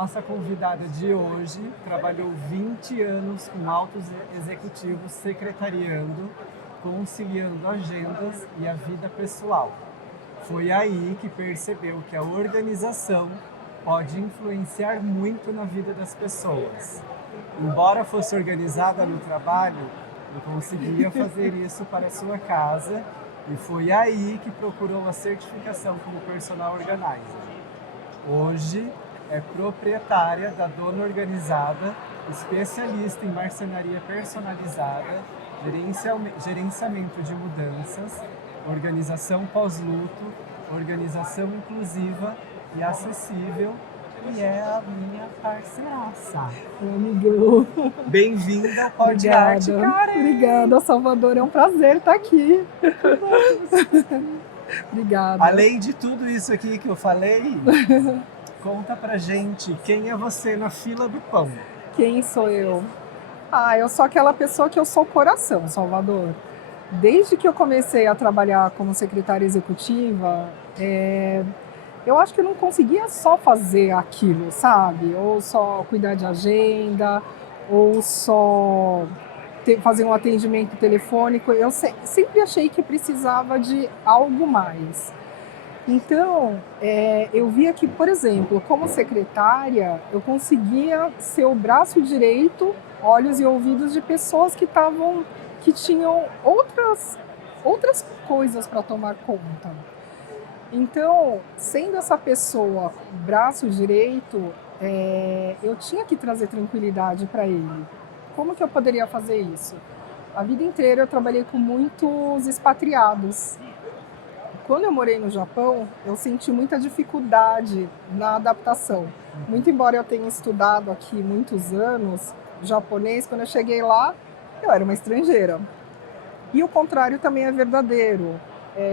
nossa convidada de hoje trabalhou 20 anos com altos executivos secretariando, conciliando agendas e a vida pessoal. Foi aí que percebeu que a organização pode influenciar muito na vida das pessoas. Embora fosse organizada no trabalho, não conseguia fazer isso para a sua casa e foi aí que procurou a certificação como Personal Organizer. Hoje é proprietária da Dona Organizada, especialista em marcenaria personalizada, gerenciamento de mudanças, organização pós-luto, organização inclusiva e acessível, e é a minha parceiraça. Amigo. Bem-vinda ao Pod Arte, Karen! Obrigada, Salvador. É um prazer estar aqui. Obrigada. Além de tudo isso aqui que eu falei, conta pra gente quem é você na fila do pão. Quem sou eu? Eu sou aquela pessoa que eu sou coração, Salvador. Desde que eu comecei a trabalhar como secretária executiva, eu acho que eu não conseguia só fazer aquilo, sabe? Ou só cuidar de agenda, ou só fazer um atendimento telefônico. Eu sempre achei que precisava de algo mais. Então, eu via que, por exemplo, como secretária, eu conseguia ser o braço direito, olhos e ouvidos de pessoas que tinham outras coisas para tomar conta. Então, sendo essa pessoa braço direito, eu tinha que trazer tranquilidade para ele. Como que eu poderia fazer isso? A vida inteira eu trabalhei com muitos expatriados. Quando eu morei no Japão, eu senti muita dificuldade na adaptação. Muito embora eu tenha estudado aqui muitos anos japonês, quando eu cheguei lá, eu era uma estrangeira. E o contrário também é verdadeiro.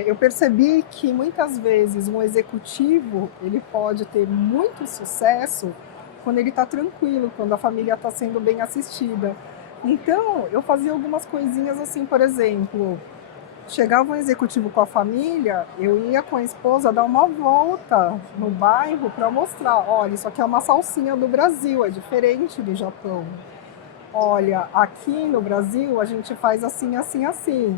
Eu percebi que muitas vezes um executivo ele pode ter muito sucesso quando ele está tranquilo, quando a família está sendo bem assistida. Então, eu fazia algumas coisinhas assim, por exemplo, chegava um executivo com a família, eu ia com a esposa dar uma volta no bairro para mostrar, olha, isso aqui é uma salsinha do Brasil, é diferente do Japão. Olha, aqui no Brasil a gente faz assim, assim, assim.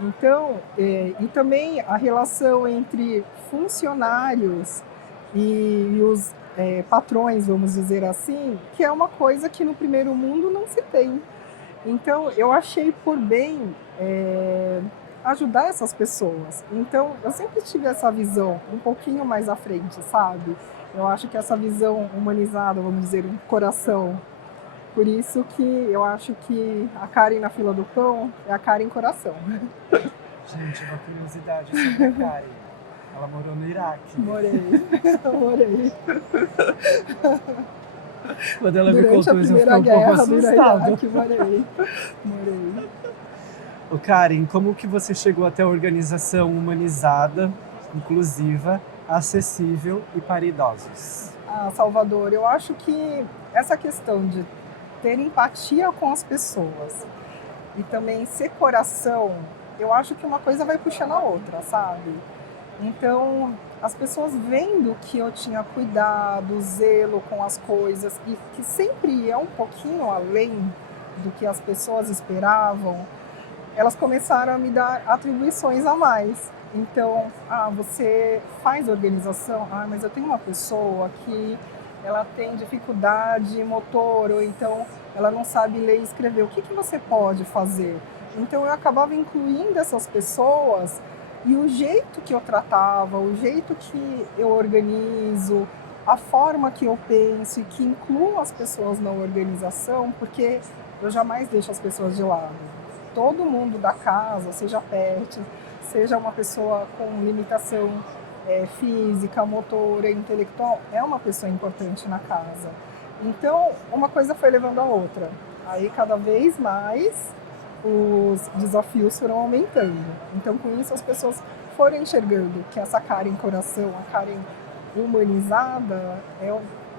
Então, e também a relação entre funcionários e os patrões, vamos dizer assim, que é uma coisa que no primeiro mundo não se tem. Então, eu achei por bem ajudar essas pessoas. Então, eu sempre tive essa visão um pouquinho mais à frente, sabe? Eu acho que essa visão humanizada, vamos dizer, um coração. Por isso que eu acho que a Karen na fila do pão é a Karen coração. Gente, uma curiosidade sobre a Karen. Ela morou no Iraque. Morei. Quando ela me contou isso, eu fiquei um pouco assustada. Morei. Ô Karen, como que você chegou até a organização humanizada, inclusiva, acessível e para idosos? Salvador, eu acho que essa questão de ter empatia com as pessoas e também ser coração, eu acho que uma coisa vai puxando a outra, sabe? Então, as pessoas vendo que eu tinha cuidado, zelo com as coisas e que sempre ia um pouquinho além do que as pessoas esperavam, elas começaram a me dar atribuições a mais. Então, você faz organização? Mas eu tenho uma pessoa que ela tem dificuldade motor, ou então ela não sabe ler e escrever. O que você pode fazer? Então, eu acabava incluindo essas pessoas e o jeito que eu tratava, o jeito que eu organizo, a forma que eu penso e que incluo as pessoas na organização, porque eu jamais deixo as pessoas de lado. Todo mundo da casa, seja pet, seja uma pessoa com limitação física, motora, intelectual, é uma pessoa importante na casa. Então, uma coisa foi levando a outra. Aí, cada vez mais, os desafios foram aumentando. Então, com isso, as pessoas foram enxergando que essa Karen coração, a Karen humanizada, é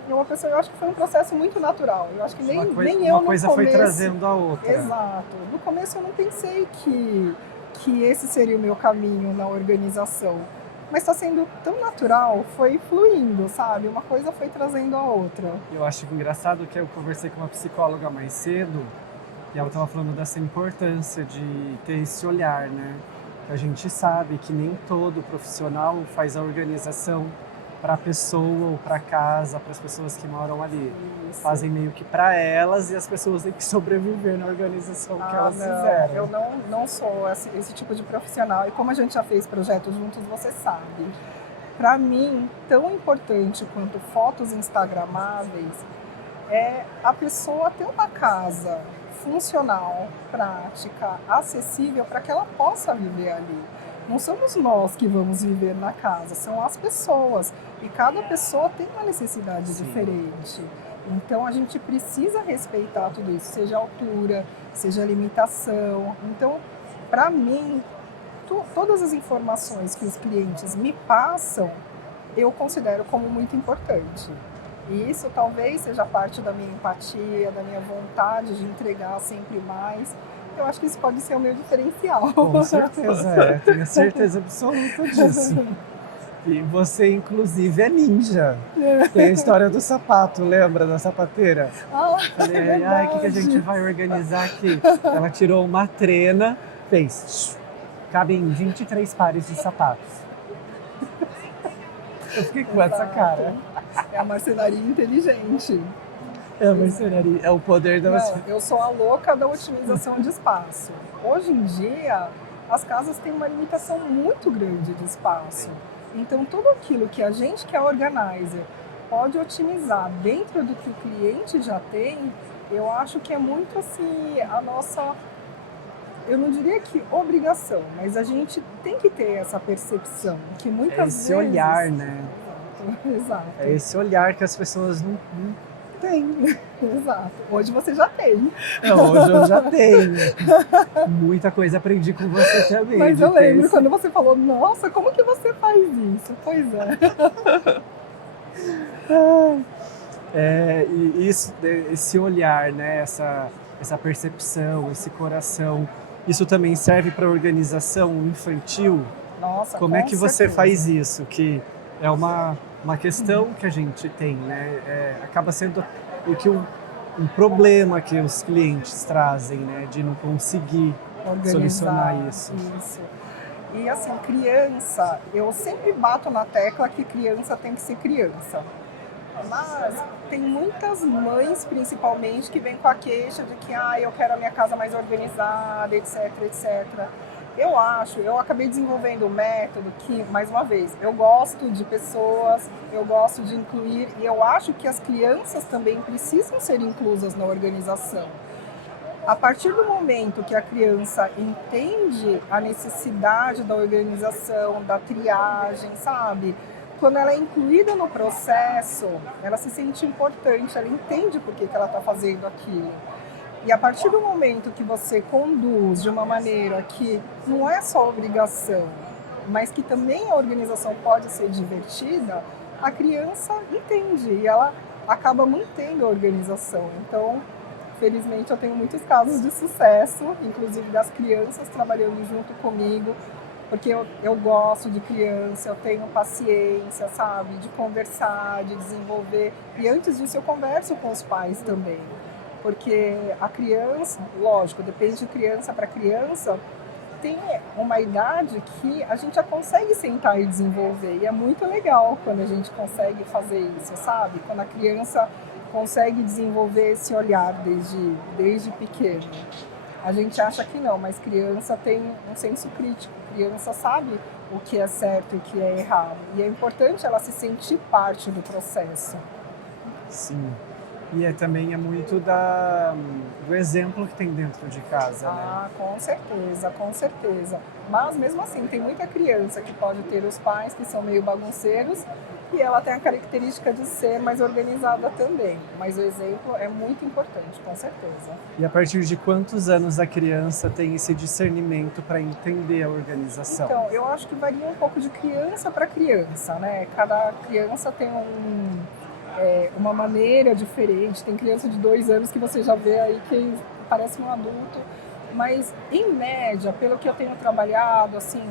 uma pessoa, eu acho que foi um processo muito natural. Eu acho que nem eu no começo... Uma coisa foi trazendo a outra. Exato. No começo, eu não pensei que esse seria o meu caminho na organização. mas está sendo tão natural, foi fluindo, sabe? Uma coisa foi trazendo a outra. Eu acho engraçado que eu conversei com uma psicóloga mais cedo e ela estava falando dessa importância de ter esse olhar, né? A gente sabe que nem todo profissional faz a organização para a pessoa ou para a casa, para as pessoas que moram ali. Isso. Fazem meio que para elas e as pessoas têm que sobreviver na organização que elas não, fizeram. eu não sou esse tipo de profissional. E como a gente já fez projetos juntos, você sabe. Para mim, tão importante quanto fotos instagramáveis é a pessoa ter uma casa funcional, prática, acessível para que ela possa viver ali. Não somos nós que vamos viver na casa, são as pessoas. E cada pessoa tem uma necessidade Sim. diferente. Então a gente precisa respeitar tudo isso, seja altura, seja limitação. Então, para mim, todas as informações que os clientes me passam, eu considero como muito importante. E isso talvez seja parte da minha empatia, da minha vontade de entregar sempre mais. Eu acho que isso pode ser o meu diferencial. Com certeza, tenho certeza absoluta disso. E você, inclusive, é ninja. Tem a história do sapato, lembra da sapateira? Falei, o que a gente vai organizar aqui? Ela tirou uma trena, fez. Cabem 23 pares de sapatos. Eu fiquei com essa cara. É a marcenaria inteligente. É a marcenaria, é o poder da marcenaria. Eu sou a louca da otimização de espaço. Hoje em dia, as casas têm uma limitação muito grande de espaço. Então, tudo aquilo que a gente, que é organizer, pode otimizar dentro do que o cliente já tem, eu acho que é muito assim, a nossa, eu não diria que obrigação, mas a gente tem que ter essa percepção, que muitas vezes... Esse olhar, né? Exato. É esse olhar que as pessoas não têm. Exato. Hoje você já tem. Hoje eu já tenho. Muita coisa aprendi com você também. Mas eu lembro quando você falou, nossa, como que você faz isso? Pois é. E isso, esse olhar, né? Essa percepção, esse coração, isso também serve para a organização infantil? Nossa, como é que você faz isso? Que é uma questão que a gente tem, né? Acaba sendo o que um problema que os clientes trazem, né? De não conseguir solucionar isso. E assim, criança, eu sempre bato na tecla que criança tem que ser criança. Mas tem muitas mães, principalmente, que vêm com a queixa de que eu quero a minha casa mais organizada, etc, etc. Eu acabei desenvolvendo um método que, mais uma vez, eu gosto de pessoas, eu gosto de incluir, e eu acho que as crianças também precisam ser inclusas na organização. A partir do momento que a criança entende a necessidade da organização, da triagem, sabe? Quando ela é incluída no processo, ela se sente importante, ela entende por que ela está fazendo aquilo. E a partir do momento que você conduz de uma maneira que não é só obrigação, mas que também a organização pode ser divertida, a criança entende e ela acaba mantendo a organização. Então, felizmente, eu tenho muitos casos de sucesso, inclusive das crianças trabalhando junto comigo, porque eu gosto de criança, eu tenho paciência, sabe, de conversar, de desenvolver. E antes disso, eu converso com os pais também. Porque a criança, lógico, depende de criança para criança, tem uma idade que a gente já consegue sentar e desenvolver. E é muito legal quando a gente consegue fazer isso, sabe? Quando a criança consegue desenvolver esse olhar desde pequeno. A gente acha que não, mas criança tem um senso crítico. Criança sabe o que é certo e o que é errado. E é importante ela se sentir parte do processo. Sim. E também é muito do exemplo que tem dentro de casa, né? Com certeza, com certeza. Mas mesmo assim, tem muita criança que pode ter os pais que são meio bagunceiros e ela tem a característica de ser mais organizada também. Mas o exemplo é muito importante, com certeza. E a partir de quantos anos a criança tem esse discernimento para entender a organização? Então, eu acho que varia um pouco de criança para criança, né? Cada criança tem uma maneira diferente. Tem criança de 2 anos que você já vê aí que parece um adulto. Mas, em média, pelo que eu tenho trabalhado, assim,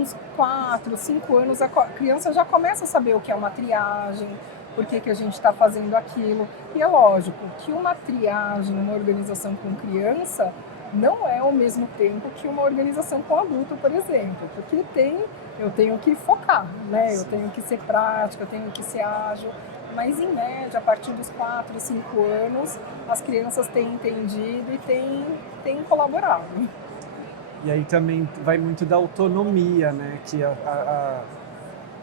uns 4, 5 anos, a criança já começa a saber o que é uma triagem, por que a gente está fazendo aquilo. E é lógico que uma triagem, uma organização com criança, não é ao mesmo tempo que uma organização com adulto, por exemplo, porque eu tenho que focar, né? Eu tenho que ser prática, eu tenho que ser ágil, mas em média, a partir dos 4, 5 anos, as crianças têm entendido e têm colaborado. E aí também vai muito da autonomia, né? Que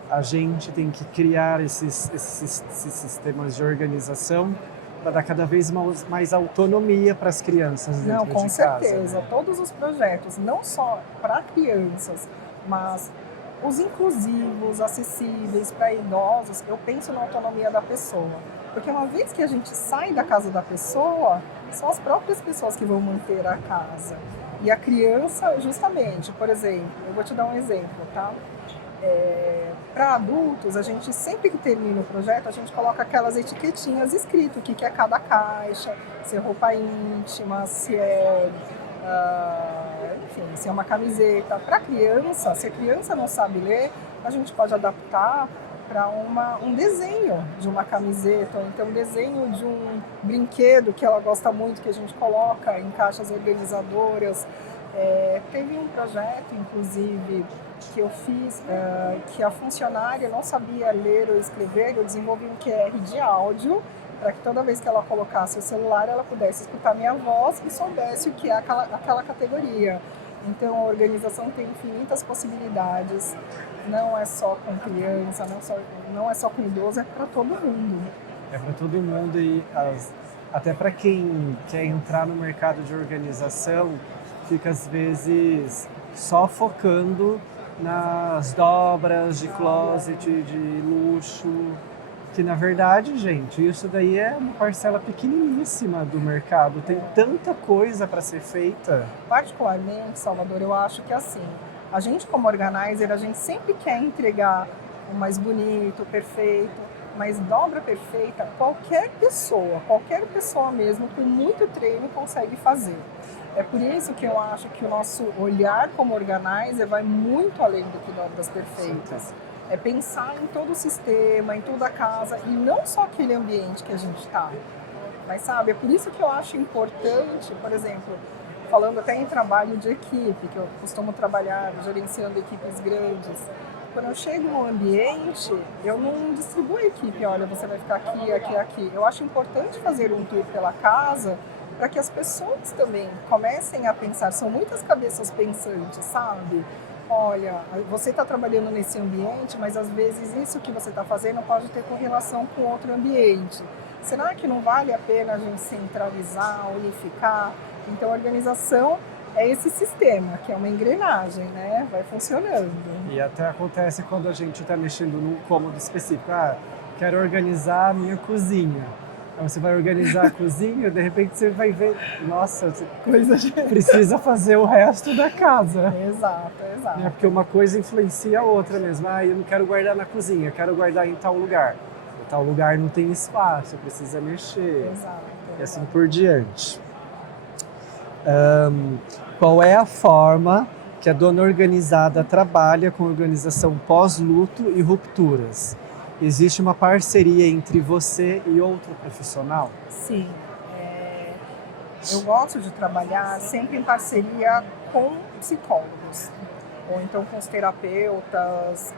a gente tem que criar esses sistemas de organização para dar cada vez mais autonomia para as crianças dentro de casa. Não, com certeza. Né? Todos os projetos, não só para crianças, mas os inclusivos, acessíveis para idosos, eu penso na autonomia da pessoa. Porque uma vez que a gente sai da casa da pessoa, são as próprias pessoas que vão manter a casa. E a criança, justamente, por exemplo, eu vou te dar um exemplo, tá? Para adultos, a gente sempre que termina o projeto, a gente coloca aquelas etiquetinhas escrito o que é cada caixa, se é roupa íntima, se é, enfim, se é uma camiseta. Para criança, se a criança não sabe ler, a gente pode adaptar para um desenho de uma camiseta, ou então um desenho de um brinquedo que ela gosta muito, que a gente coloca em caixas organizadoras. Teve um projeto, inclusive, que eu fiz, que a funcionária não sabia ler ou escrever, eu desenvolvi um QR de áudio, para que toda vez que ela colocasse o celular, ela pudesse escutar minha voz e soubesse o que é aquela categoria. Então, a organização tem infinitas possibilidades, não é só com criança, não é só com idoso, é para todo mundo. É para todo mundo e até para quem quer entrar no mercado de organização, fica às vezes só focando nas dobras de closet, de luxo, que na verdade, gente, isso daí é uma parcela pequeniníssima do mercado, tem tanta coisa para ser feita. Particularmente, Salvador, eu acho que assim, a gente como organizer, a gente sempre quer entregar o mais bonito, o perfeito, mas dobra perfeita, qualquer pessoa mesmo, com muito treino, consegue fazer. É por isso que eu acho que o nosso olhar como organizer vai muito além do que dobras perfeitas. É pensar em todo o sistema, em toda a casa, e não só aquele ambiente que a gente está. Mas sabe, é por isso que eu acho importante, por exemplo, falando até em trabalho de equipe, que eu costumo trabalhar gerenciando equipes grandes. Quando eu chego no ambiente, eu não distribuo a equipe, olha, você vai ficar aqui, aqui, aqui. Eu acho importante fazer um tour pela casa para que as pessoas também comecem a pensar. São muitas cabeças pensantes, sabe? Olha, você está trabalhando nesse ambiente, mas às vezes isso que você está fazendo pode ter correlação com outro ambiente. Será que não vale a pena a gente centralizar, unificar? Então, a organização é esse sistema, que é uma engrenagem, né? Vai funcionando. E até acontece quando a gente está mexendo num cômodo específico. Quero organizar a minha cozinha. Aí você vai organizar a cozinha, de repente você vai ver, nossa, você precisa fazer o resto da casa. Exato. Porque uma coisa influencia a outra mesmo. Eu não quero guardar na cozinha, eu quero guardar em tal lugar. Em tal lugar não tem espaço, precisa mexer. Exato. E assim por diante. Qual é a forma que a dona organizada trabalha com organização pós-luto e rupturas? Existe uma parceria entre você e outro profissional? Sim. Eu gosto de trabalhar sempre em parceria com psicólogos, ou então com os terapeutas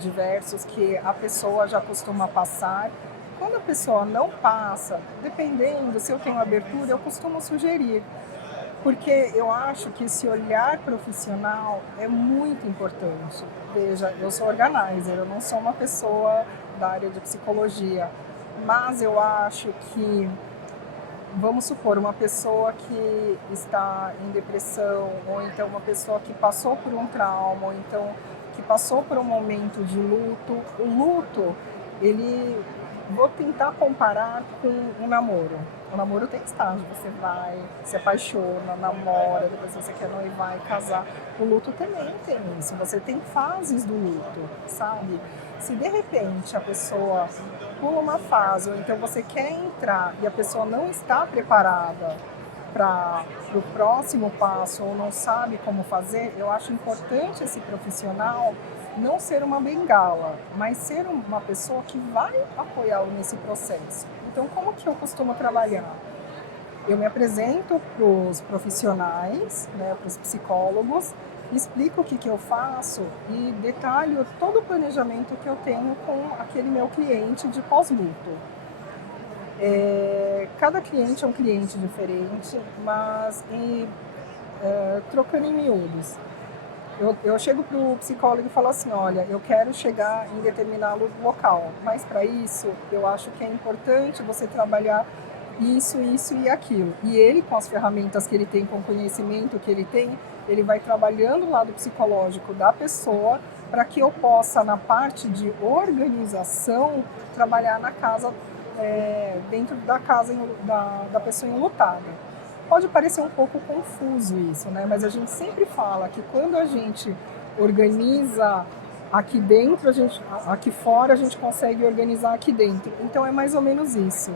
diversos que a pessoa já costuma passar. Quando a pessoa não passa, dependendo se eu tenho abertura, eu costumo sugerir. Porque eu acho que esse olhar profissional é muito importante. Veja, eu sou organizer, eu não sou uma pessoa da área de psicologia, mas eu acho que, vamos supor, uma pessoa que está em depressão, ou então uma pessoa que passou por um trauma, ou então que passou por um momento de luto, o luto, vou tentar comparar com um namoro. O namoro tem estágio, você vai, se apaixona, namora, depois você quer noivar e casar. O luto também tem isso, você tem fases do luto, sabe? Se de repente a pessoa pula uma fase, ou então você quer entrar e a pessoa não está preparada, para o próximo passo ou não sabe como fazer, eu acho importante esse profissional não ser uma bengala, mas ser uma pessoa que vai apoiá-lo nesse processo. Então, como que eu costumo trabalhar? Eu me apresento para os profissionais, né, para os psicólogos, explico o que eu faço e detalho todo o planejamento que eu tenho com aquele meu cliente de pós-luto. Cada cliente é um cliente diferente, mas trocando em miúdos. Eu chego para o psicólogo e falo assim, olha, eu quero chegar em determinado local, mas para isso eu acho que é importante você trabalhar isso e aquilo. E ele, com as ferramentas que ele tem, com o conhecimento que ele tem, ele vai trabalhando o lado psicológico da pessoa para que eu possa, na parte de organização, trabalhar na casa, dentro da casa da pessoa enlutada. Pode parecer um pouco confuso isso, né? Mas a gente sempre fala que quando a gente organiza aqui dentro, aqui fora a gente consegue organizar aqui dentro. Então é mais ou menos isso.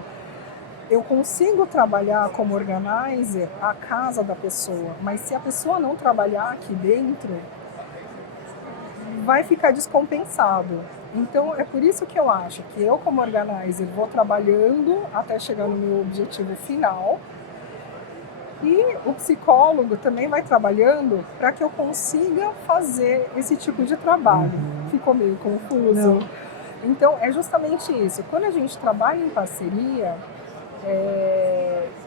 Eu consigo trabalhar como organizer a casa da pessoa, mas se a pessoa não trabalhar aqui dentro, vai ficar descompensado. Então é por isso que eu acho que eu, como organizer, vou trabalhando até chegar no meu objetivo final. E o psicólogo também vai trabalhando para que eu consiga fazer esse tipo de trabalho. Ficou meio confuso? Não. Então, é justamente isso. Quando a gente trabalha em parceria,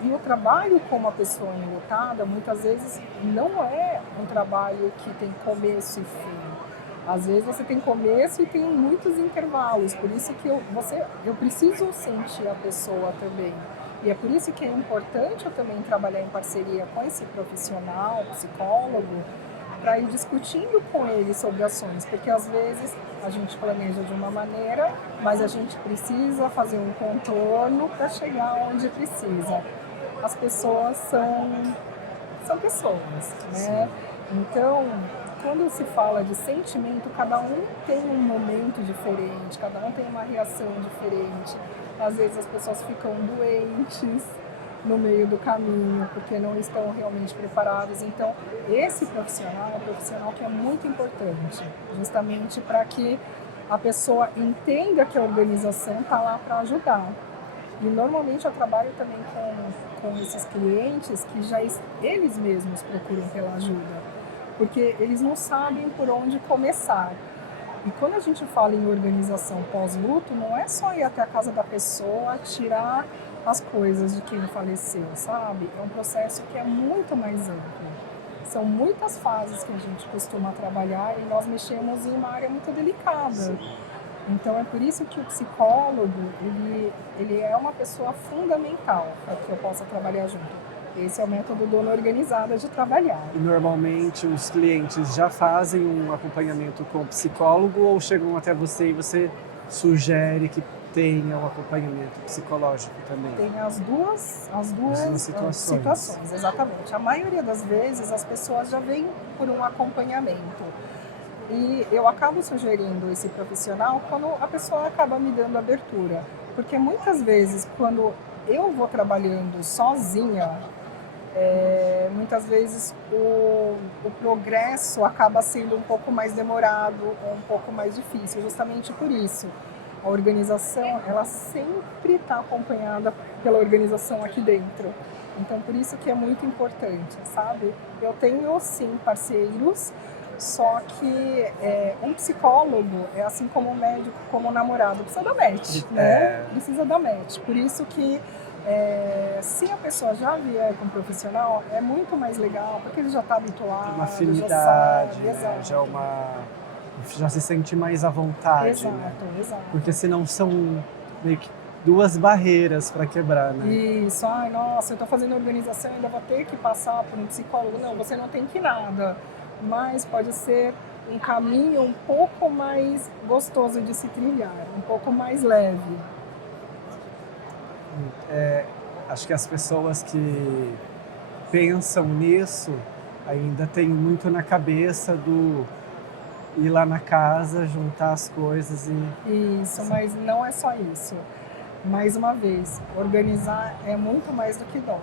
e o trabalho com uma pessoa enlutada, muitas vezes não é um trabalho que tem começo e fim. Às vezes você tem começo e tem muitos intervalos. Por isso que eu preciso sentir a pessoa também. E é por isso que é importante eu também trabalhar em parceria com esse profissional, psicólogo, para ir discutindo com ele sobre ações, porque às vezes a gente planeja de uma maneira, mas a gente precisa fazer um contorno para chegar onde precisa. As pessoas são pessoas, né? Então, quando se fala de sentimento, cada um tem um momento diferente, cada um tem uma reação diferente. Às vezes as pessoas ficam doentes no meio do caminho, porque não estão realmente preparadas. Então, esse profissional é um profissional que é muito importante, justamente para que a pessoa entenda que a organização está lá para ajudar. E normalmente eu trabalho também com esses clientes que já eles mesmos procuram pela ajuda, porque eles não sabem por onde começar. E quando a gente fala em organização pós-luto, não é só ir até a casa da pessoa, tirar as coisas de quem faleceu, sabe? É um processo que é muito mais amplo. São muitas fases que a gente costuma trabalhar e nós mexemos em uma área muito delicada. Sim. Então é por isso que o psicólogo, ele é uma pessoa fundamental para que eu possa trabalhar junto. Esse é o método Dona Organizada de trabalhar. E normalmente os clientes já fazem um acompanhamento com o psicólogo ou chegam até você e você sugere que tenha um acompanhamento psicológico também? Tem as duas situações, exatamente. A maioria das vezes as pessoas já vêm por um acompanhamento. E eu acabo sugerindo esse profissional quando a pessoa acaba me dando abertura. Porque muitas vezes quando eu vou trabalhando sozinha, muitas vezes o progresso acaba sendo um pouco mais demorado ou um pouco mais difícil, justamente por isso. A organização, ela sempre está acompanhada pela organização aqui dentro. Então, por isso que é muito importante, sabe? Eu tenho, sim, parceiros, só que um psicólogo é assim como um médico, como um namorado, precisa da match, né? Precisa da match. Por isso que se a pessoa já vier com um profissional, é muito mais legal, porque ele já está habituado, uma afinidade, já sabe, né? Já se sente mais à vontade, exato, né? Exato. Porque senão são meio que duas barreiras para quebrar, né? Isso, ai, nossa, eu estou fazendo organização, ainda vou ter que passar por um psicólogo. Não, você não tem que nada, mas pode ser um caminho um pouco mais gostoso de se trilhar, um pouco mais leve. Acho que as pessoas que pensam nisso ainda têm muito na cabeça do ir lá na casa, juntar as coisas e... Isso, mas não é só isso. Mais uma vez, organizar é muito mais do que dons.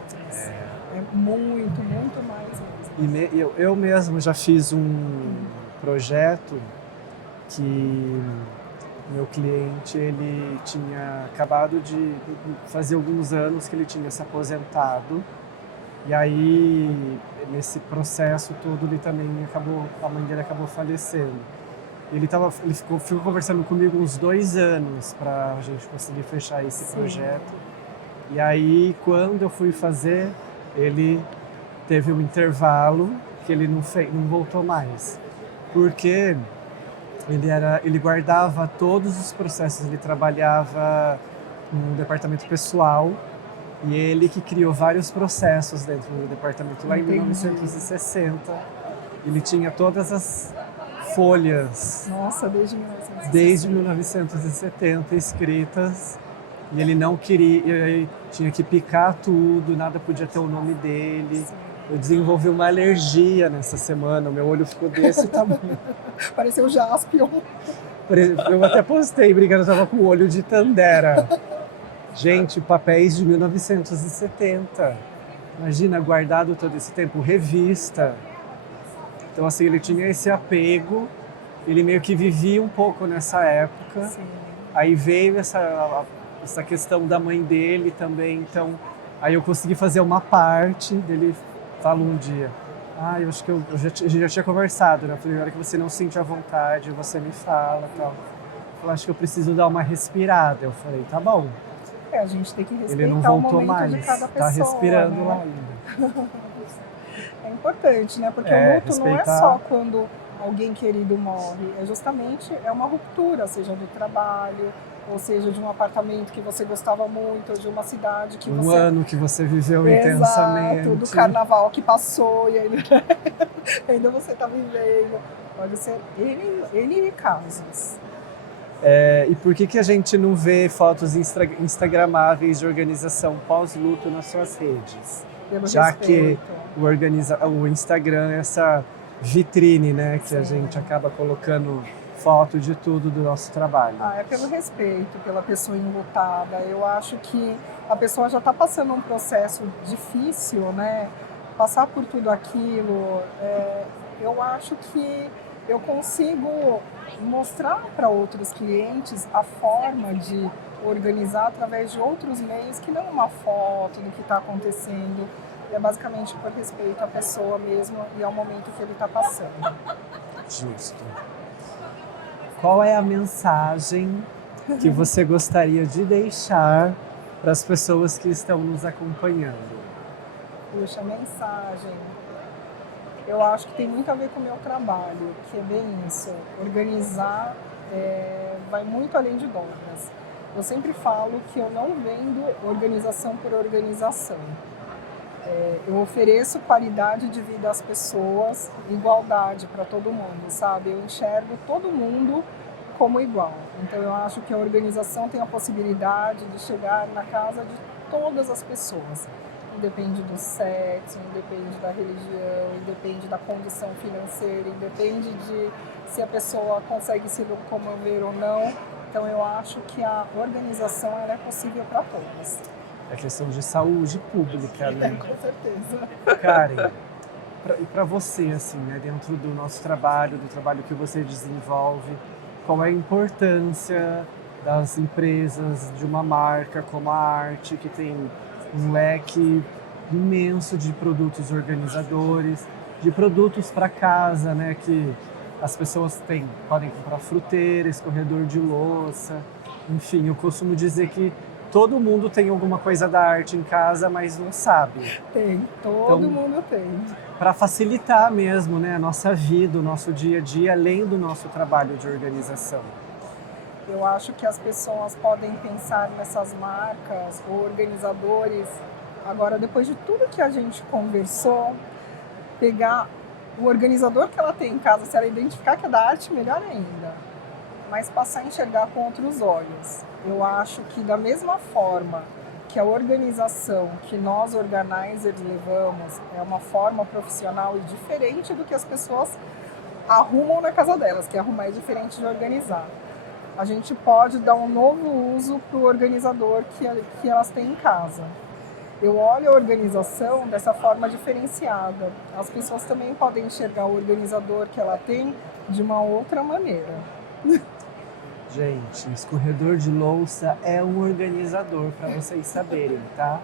É muito, muito mais mesmo. Eu mesmo já fiz um projeto que meu cliente, ele tinha acabado de fazer alguns anos que ele tinha se aposentado. E aí, nesse processo todo, ele também a mãe dele acabou falecendo. Ficou conversando comigo uns 2 anos para a gente conseguir fechar esse Sim. projeto. E aí, quando eu fui fazer, ele teve um intervalo que ele não voltou mais. Porque ele guardava todos os processos, ele trabalhava no departamento pessoal e ele que criou vários processos dentro do departamento lá em 1960. Ele tinha todas as folhas. Nossa, desde 1960. Desde 1970 escritas, e ele não queria, ele tinha que picar tudo, nada podia ter o nome dele. Sim. Eu desenvolvi uma alergia nessa semana, o meu olho ficou desse tamanho. Pareceu Jaspion. Eu até postei, brincando, eu tava com o olho de Tandera. Gente, papéis de 1970. Imagina, guardado todo esse tempo, revista. Então, assim, ele tinha esse apego, ele meio que vivia um pouco nessa época. Sim. Aí veio essa questão da mãe dele também, então aí eu consegui fazer uma parte dele. Falou um dia, eu acho que a gente já tinha conversado, né? Eu falei, na hora que você não sente a vontade, você me fala e tal. Eu falei, acho que eu preciso dar uma respirada. Eu falei, tá bom. A gente tem que respeitar Ele não o voltou momento mais, de cada pessoa. tá respirando né? lá ainda. É importante, né? Porque o luto não é respeitar. só quando alguém querido morre, é justamente uma ruptura, seja do trabalho, ou seja de um apartamento que você gostava muito, ou de uma cidade que Um ano que você viveu intensamente. Exato, do carnaval que passou e ainda você está vivendo. Pode ser N casos. E por que a gente não vê fotos instagramáveis de organização pós-luto nas suas redes? Pelo Já respeito. que o Instagram é essa vitrine, né, que a gente acaba colocando foto de tudo do nosso trabalho. É pelo respeito, pela pessoa enlutada. Eu acho que a pessoa já está passando um processo difícil, né? Passar por tudo aquilo, eu acho que eu consigo mostrar para outros clientes a forma de organizar através de outros meios que não uma foto do que está acontecendo. É basicamente por respeito à pessoa mesmo e ao momento que ele está passando. Justo. Qual é a mensagem que você gostaria de deixar para as pessoas que estão nos acompanhando? Puxa, mensagem. Eu acho que tem muito a ver com o meu trabalho, que é bem isso. Organizar vai muito além de dobras. Eu sempre falo que eu não vendo organização por organização. Eu ofereço qualidade de vida às pessoas, igualdade para todo mundo, sabe? Eu enxergo todo mundo como igual. Então eu acho que a organização tem a possibilidade de chegar na casa de todas as pessoas. Independe do sexo, independe da religião, independe da condição financeira, independe de se a pessoa consegue se locomover ou não. Então eu acho que a organização ela é possível para todas. É questão de saúde pública, né? Com certeza. Karen, e para você, assim, né, dentro do nosso trabalho, do trabalho que você desenvolve, qual é a importância das empresas, de uma marca como a Arte, que tem um leque imenso de produtos organizadores, de produtos para casa, né, que as pessoas podem comprar fruteira, escorredor de louça, enfim, eu costumo dizer que todo mundo tem alguma coisa da arte em casa, mas não sabe. Tem, todo mundo tem. Para facilitar mesmo, né, a nossa vida, o nosso dia a dia, além do nosso trabalho de organização. Eu acho que as pessoas podem pensar nessas marcas ou organizadores, agora depois de tudo que a gente conversou, pegar o organizador que ela tem em casa, se ela identificar que é da arte, melhor ainda. Mas passar a enxergar com outros olhos. Eu acho que da mesma forma que a organização que nós organizers levamos é uma forma profissional e diferente do que as pessoas arrumam na casa delas, que arrumar é diferente de organizar. A gente pode dar um novo uso para o organizador que elas têm em casa. Eu olho a organização dessa forma diferenciada. As pessoas também podem enxergar o organizador que ela tem de uma outra maneira. Gente, escorredor de louça é um organizador, para vocês saberem, tá?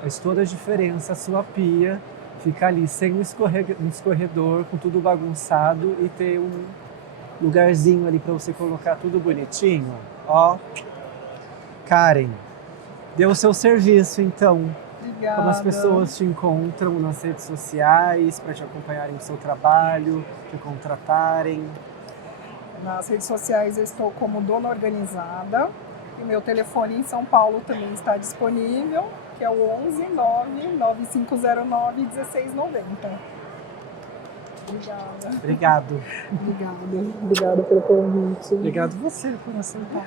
Faz toda a diferença a sua pia ficar ali sem um escorredor, com tudo bagunçado e ter um lugarzinho ali para você colocar tudo bonitinho. Ó, Karen, dê o seu serviço então. Obrigada. Como as pessoas te encontram nas redes sociais para te acompanharem no seu trabalho, te contratarem. Nas redes sociais eu estou como Dona Organizada e meu telefone em São Paulo também está disponível, que é o 11 99509 1690. Obrigada. Obrigado. Obrigada pelo convite. Obrigado você por aceitar.